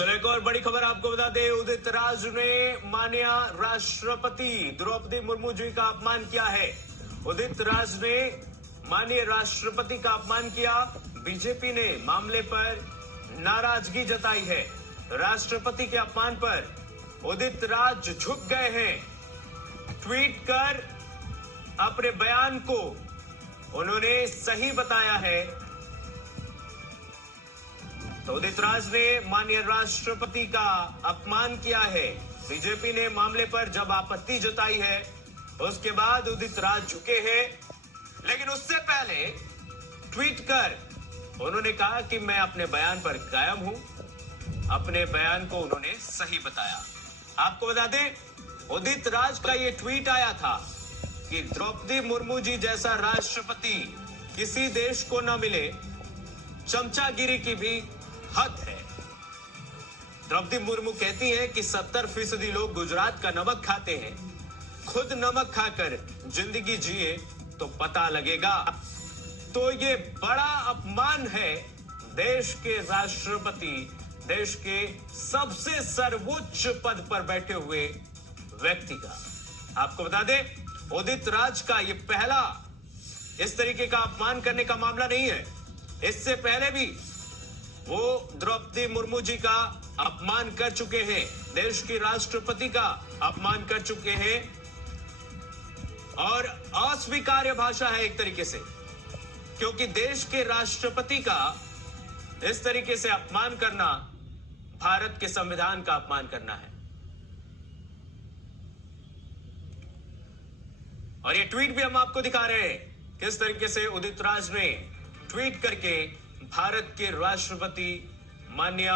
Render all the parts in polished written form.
चलो एक और बड़ी खबर आपको बता दें, उदित राज ने माननीय राष्ट्रपति द्रौपदी मुर्मू जी का अपमान किया है। उदित राज ने माननीय राष्ट्रपति का अपमान किया। बीजेपी ने मामले पर नाराजगी जताई है। राष्ट्रपति के अपमान पर उदित राज झुक गए हैं। ट्वीट कर अपने बयान को उन्होंने सही बताया है। तो उदित राज ने माननीय राष्ट्रपति का अपमान किया है। बीजेपी ने मामले पर जब आपत्ति जताई है उसके बाद उदित राज झुके हैं, लेकिन उससे पहले ट्वीट कर उन्होंने कहा कि मैं अपने बयान पर कायम हूं। अपने बयान को उन्होंने सही बताया। आपको बता दें, उदित राज का यह ट्वीट आया था कि द्रौपदी मुर्मू जी जैसा राष्ट्रपति किसी देश को न मिले, चमचागिरी की भी हद है। द्रौपदी मुर्मू कहती हैं कि 70% लोग गुजरात का नमक खाते हैं। खुद नमक खाकर जिंदगी जिए तो पता लगेगा। तो ये बड़ा अपमान है देश के राष्ट्रपति, देश के सबसे सर्वोच्च पद पर बैठे हुए व्यक्ति का। आपको बता दें, उदित राज का ये पहला इस तरीके का अपमान करने का मामला नहीं है। इससे पहले भी वो द्रौपदी मुर्मू जी का अपमान कर चुके हैं, देश की राष्ट्रपति का अपमान कर चुके हैं, और अस्वीकार्य भाषा है एक तरीके से, क्योंकि देश के राष्ट्रपति का इस तरीके से अपमान करना भारत के संविधान का अपमान करना है। और ये ट्वीट भी हम आपको दिखा रहे हैं किस तरीके से उदित राज ने ट्वीट करके भारत के राष्ट्रपति माननीय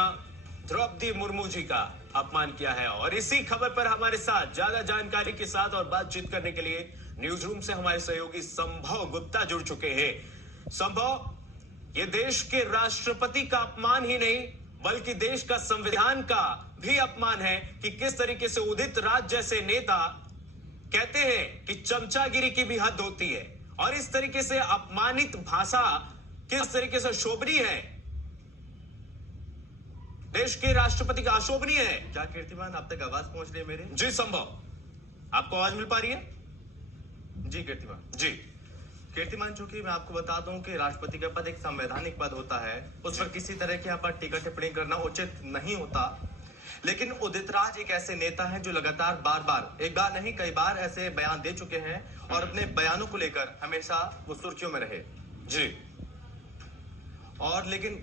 द्रौपदी मुर्मू जी का अपमान किया है। और इसी खबर पर हमारे साथ ज्यादा जानकारी के साथ और बातचीत करने के लिए न्यूज रूम से हमारे सहयोगी संभव गुप्ता जुड़ चुके हैं। संभव, ये देश के राष्ट्रपति का अपमान ही नहीं बल्कि देश का संविधान का भी अपमान है कि किस तरीके से उदित राज जैसे नेता कहते हैं कि चमचागिरी की भी हद होती है, और इस तरीके से अपमानित भाषा किस तरीके से शोभनीय है, देश के राष्ट्रपति का अशोभनीय है। क्या कीर्तिमान आप तक आवाज पहुंच रही है मेरी? जी संभव, आपको आवाज मिल पा रही है? जी कीर्तिमान जी। कीर्तिमान, चूंकि मैं आपको बता दूं कि राष्ट्रपति का पद एक संवैधानिक पद होता है, उस पर किसी तरह के यहाँ पर टीका टिप्पणी करना उचित नहीं होता। लेकिन उदित राज एक ऐसे नेता हैं जो लगातार बार बार, एक बार नहीं कई बार ऐसे बयान दे चुके हैं और अपने बयानों को लेकर हमेशा वो सुर्खियों में रहे। जी। और लेकिन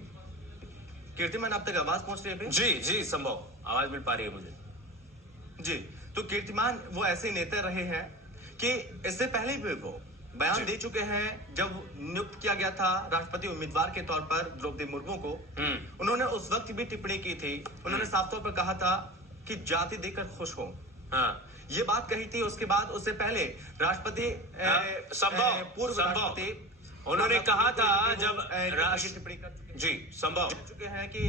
कीर्तिमान आप तक आवाज पहुंच रही है? जी जी संभव, आवाज मिल पा रही है मुझे। जी, तो कीर्तिमान वो ऐसे नेता रहे हैं कि इससे पहले भी वो बयान दे चुके हैं। जब नियुक्त किया गया था राष्ट्रपति उम्मीदवार के तौर पर द्रौपदी मुर्मू को, उन्होंने उस वक्त भी टिप्पणी की थी। उन्होंने साफ तौर पर कहा था कि जाति देकर खुश हो। ये बात कही थी। उसके बाद उससे पहले राष्ट्रपति पूर्व राष्ट्रपति उन्होंने कहा था जब टिप्पणी कर चुके जी संभव चुके हैं कि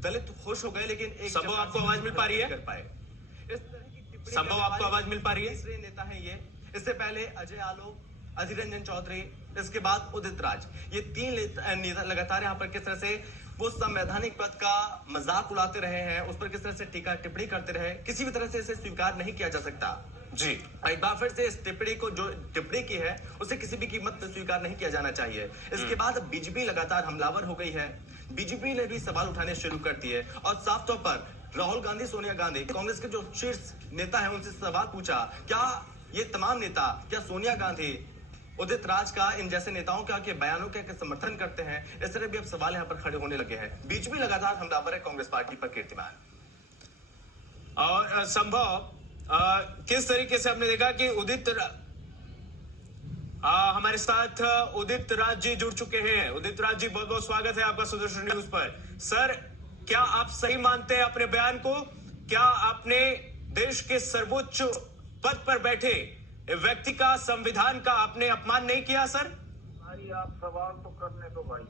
दलित खुश हो गए, लेकिन एक संभव आपको आवाज मिल पा रही है? कर पाए इस तरह की टिप्पणी संभव आपको आवाज मिल पा रही है? तीसरे नेता है ये। इससे पहले अजय आलोक, अधीर रंजन चौधरी, इसके बाद उदित राज, ये तीन नेता लगातार यहाँ पर किस तरह से वो संवैधानिक पद का मजाक उड़ाते रहे हैं, उस पर किस तरह से टीका टिप्पणी करते रहे। किसी भी तरह से इसे स्वीकार नहीं किया जा सकता। जी, एक बार फिर से इस टिप्पणी को, जो टिप्पणी की है, उसे किसी भी कीमत पर स्वीकार नहीं किया जाना चाहिए। इसके बाद बीजेपी लगातार हमलावर हो गई है। बीजेपी ने भी सवाल उठाने शुरू कर दिए और साफ तौर पर राहुल गांधी, सोनिया गांधी, कांग्रेस के जो शीर्ष नेता है, उनसे सवाल पूछा, क्या ये तमाम नेता, क्या सोनिया गांधी उदित राज का, इन जैसे नेताओं का के बयानों का समर्थन करते हैं? इस तरह भी अब सवाल यहाँ पर खड़े होने लगे हैं। बीजेपी लगातार हमलावर है कांग्रेस पार्टी पर। कीर्तिमान और संभव, किस तरीके से हमने देखा कि हमारे साथ उदित राज जी जुड़ चुके हैं। उदित राज जी, बहुत बहुत स्वागत है आपका सुदर्शन न्यूज पर। सर, क्या आप सही मानते हैं अपने बयान को? क्या आपने देश के सर्वोच्च पद पर बैठे व्यक्ति का, संविधान का आपने अपमान नहीं किया? सर भाई, आप सवाल तो करने दो भाई,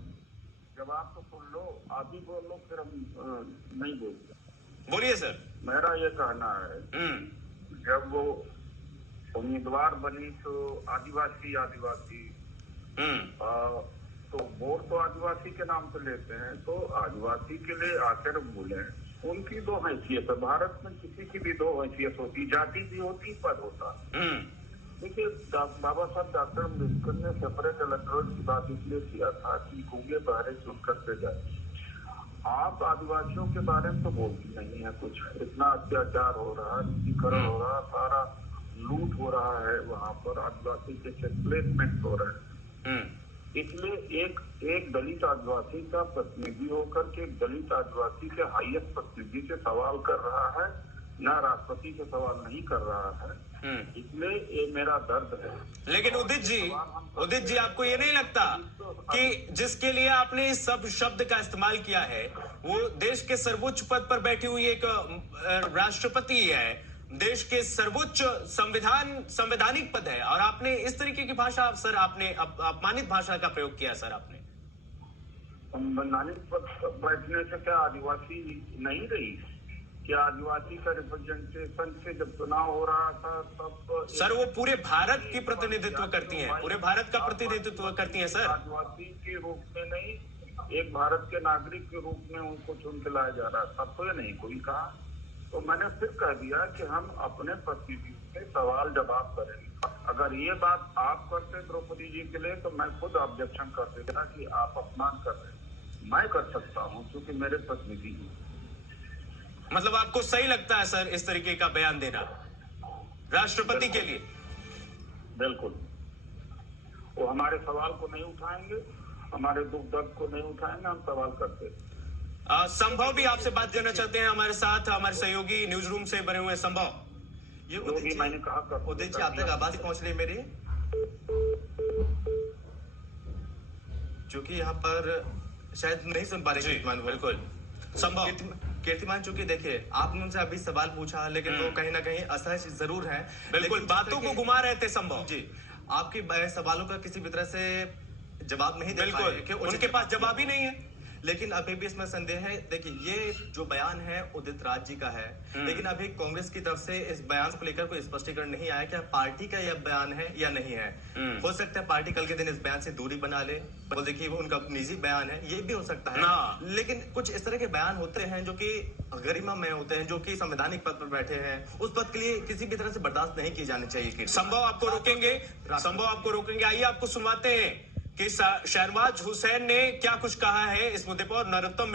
जवाब तो सुन लो, आप ही बोल लो, फिर हम नहीं बोलते। बोलिए सर। मेरा ये कहना है, जब वो उम्मीदवार बनी तो आदिवासी तो वोट तो आदिवासी के नाम पे लेते हैं, तो आदिवासी के लिए आखिर बोले उनकी दो हैसियत है। भारत में किसी की भी दो हैसियत होती, जाति भी होती, पद होता। देखिए, बाबा साहब डॉक्टर अम्बेडकर ने सेपरेट इलेक्टोरेट की बात इसलिए किया था कि गूंगे बहरे सुन करते जाए। आप आदिवासियों के बारे में तो बोलती नहीं है कुछ। इतना अत्याचार हो रहा है, निजीकरण हो रहा है, सारा लूट हो रहा है, वहाँ पर आदिवासी के प्लेसमेंट हो रहे हैं। इसलिए एक दलित आदिवासी का प्रतिनिधि होकर के दलित आदिवासी के हाईएस्ट प्रतिनिधि से सवाल कर रहा है, न राष्ट्रपति से सवाल नहीं कर रहा है। इसलिए ये मेरा दर्द है। लेकिन उदित जी आपको ये नहीं लगता कि जिसके लिए आपने इस सब शब्द का इस्तेमाल किया है वो देश के सर्वोच्च पद पर बैठी हुई एक राष्ट्रपति है, देश के सर्वोच्च संवैधानिक पद है, और आपने इस तरीके की भाषा सर, आपने अपमानित भाषा का प्रयोग किया सर। आपने संवैधानिक पद पर बैठने से क्या आदिवासी नहीं रही? क्या आदिवासी का रिप्रेजेंटेशन से जब चुनाव हो रहा था तब सर वो पूरे भारत की प्रतिनिधित्व करती हैं, पूरे भारत का प्रतिनिधित्व करती हैं सर। आदिवासी के रूप में नहीं, एक भारत के नागरिक के रूप में उनको चुन के लाया जा रहा है। तब तो ये नहीं कोई कहा। तो मैंने फिर कह दिया कि हम अपने प्रतिनिधि से सवाल जवाब करेंगे। अगर ये बात आप करते द्रौपदी जी के लिए तो मैं खुद ऑब्जेक्शन कर देता कि आप अपमान कर रहे हैं। मैं कर सकता हूँ क्योंकि मेरे प्रतिनिधि हैं। मतलब आपको सही लगता है सर इस तरीके का बयान देना राष्ट्रपति के लिए? बिल्कुल। वो हमारे सवाल को नहीं उठाएंगे, हमारे दुख दर्द को नहीं उठाएंगे, हम सवाल करते। संभव भी आपसे बात करना चाहते हैं हमारे साथ, हमारे सहयोगी न्यूज रूम से बने हुए संभव। ये उदित जी, मैंने कहा उदित जी आप तक आवाज पहुंच रही है मेरी? क्योंकि यहाँ पर शायद नहीं सुन पा रहे। बिल्कुल संभव। कीर्तिमान, चूंकि देखिए आपने उनसे अभी सवाल पूछा लेकिन वो कहीं ना कहीं असहज जरूर है। बिल्कुल बातों को घुमा रहे थे संभव जी। आपकी सवालों का किसी भी तरह से जवाब नहीं दे पाए। बिल्कुल उनके पास जवाब ही नहीं है। लेकिन अभी भी इसमें संदेह है। देखिए ये जो बयान है उदित राज जी का है, लेकिन अभी कांग्रेस की तरफ से इस बयान को लेकर कोई स्पष्टीकरण नहीं आया क्या पार्टी का यह बयान है या नहीं है। हो सकता है पार्टी कल के दिन इस बयान से दूरी बना ले, बोल देखिए वो उनका निजी बयान है, ये भी हो सकता है। लेकिन कुछ इस तरह के बयान होते हैं जो कि गरिमा में होते हैं, जो कि संवैधानिक पद पर बैठे हैं, उस पद के लिए किसी भी तरह से बर्दाश्त नहीं किए जाने चाहिए। संभव आपको रोकेंगे, आइए आपको सुनवाते हैं कि शहनवाज हुसैन ने क्या कुछ कहा है इस मुद्दे पर। नरोत्तम